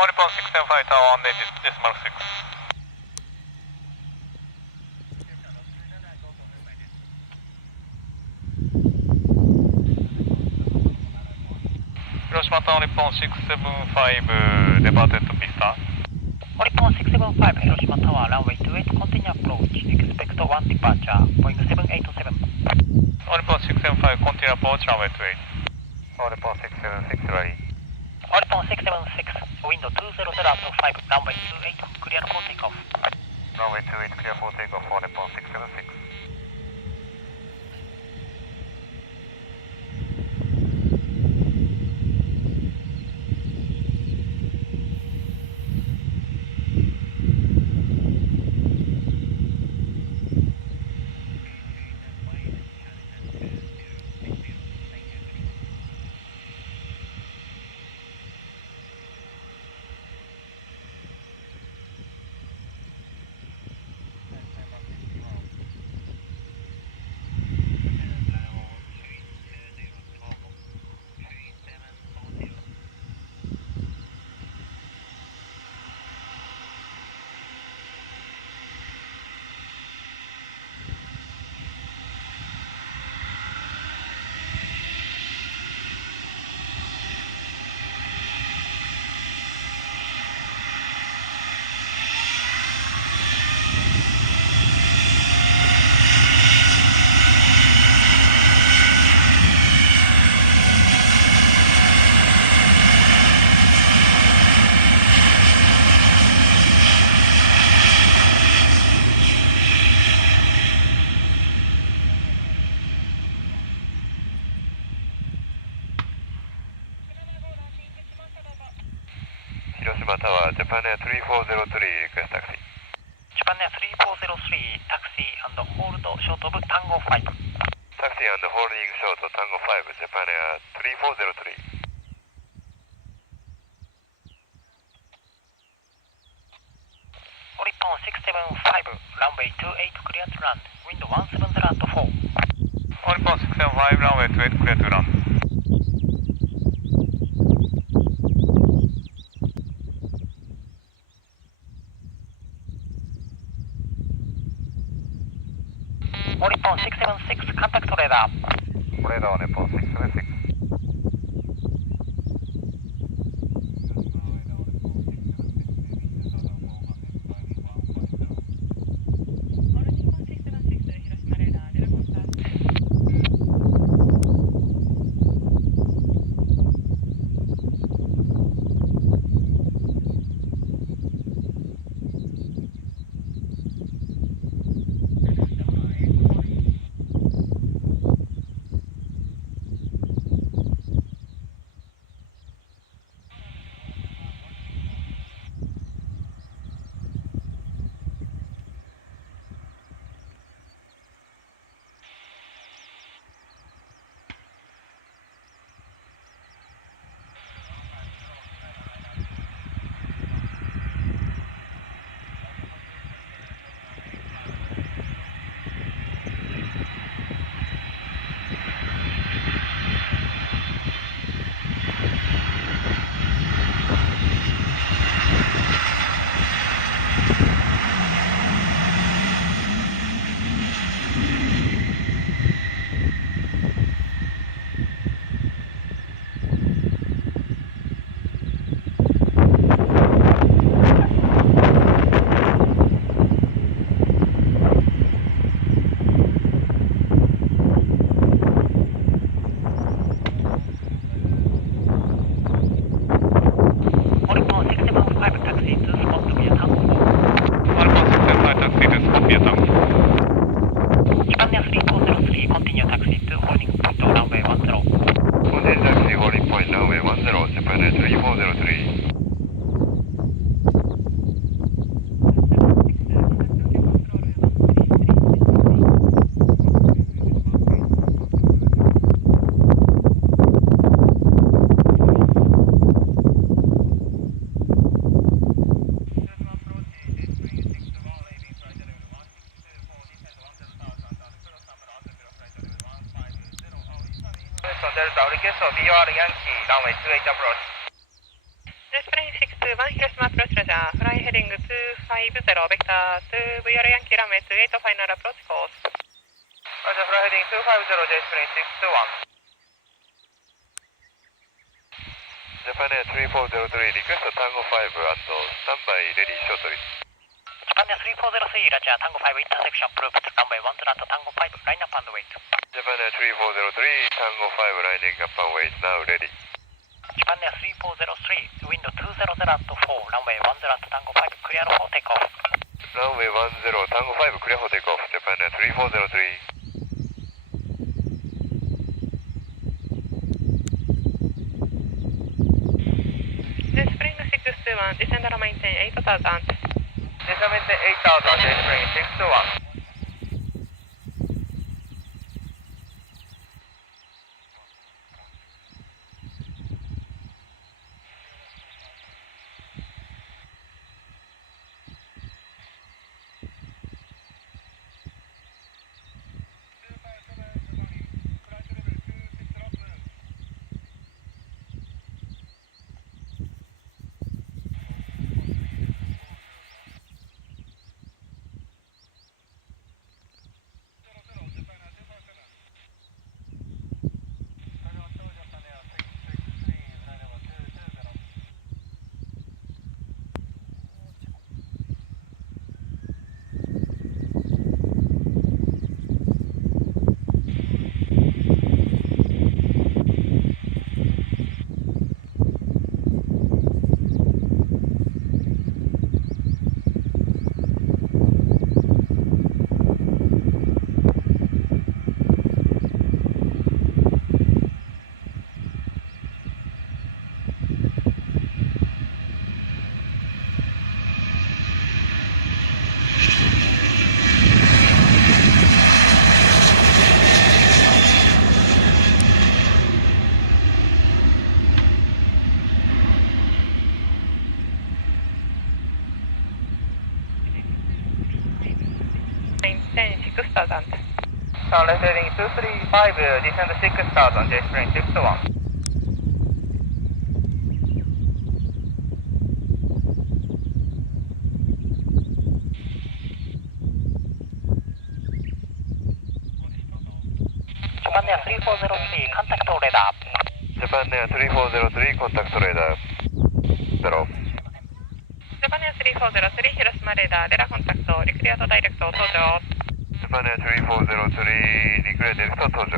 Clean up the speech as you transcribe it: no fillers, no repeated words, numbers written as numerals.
Nippon 675 Tower 1 decimal 6. Hiroshima Tower Nippon 675 departed to pista. Nippon 675 Hiroshima Tower runway 28 continue approach. Expect one departure. Boeing 787. Nippon 675 continue approach runway 28. Nippon 676 ready. Nippon 676 window 200 out of 5 runway 28 clear for takeoff. Runway 28 clear for takeoff for Nippon 676. Hiroshima Tower, Japan Air 3403, request taxi. Japan Air 3403 taxi and hold short of Tango 5. Taxi and holding short Tango 5, Japan Air 3403. Nippon 675 runway 28 clear to land. Window 170 out of 4. Nippon 675 runway 28 clear to land. Nippon 676 contact radar. Radar Nippon 676. Delta, request for BR Yankee, runway 28 approach. Express 621 Fly heading 250, vector 2, VR Yankee runway 28, final approach course. Roger, fly heading 250, J spring 621. Japan Air 3403, request Tango 5 and standby ready shortly. Japan Air 3403, Roger, Tango 5 intersection approved, runway 10 Tango 5, line up and wait. Japan Air 3403, Tango 5 lining up and wait, now ready. Japan Air 3403, wind 200 at 4, runway 10 Tango 5, clear for takeoff. Runway 10 Tango 5, clear for takeoff, Japan Air 3403. Spring 621, descend and maintain 8000. Descend maintain 8000, spring 621. Maintain 6000. Left heading 235, descend 6000, J spring 621. Japan Air 3403, contact radar. Japan Air 3403, contact radar. 0. Japan Air 3403,広島レーダー、デラコンタクト、リクリアードダイレクト、登場。Japan Air 3403, リクリアードダイレクト登場。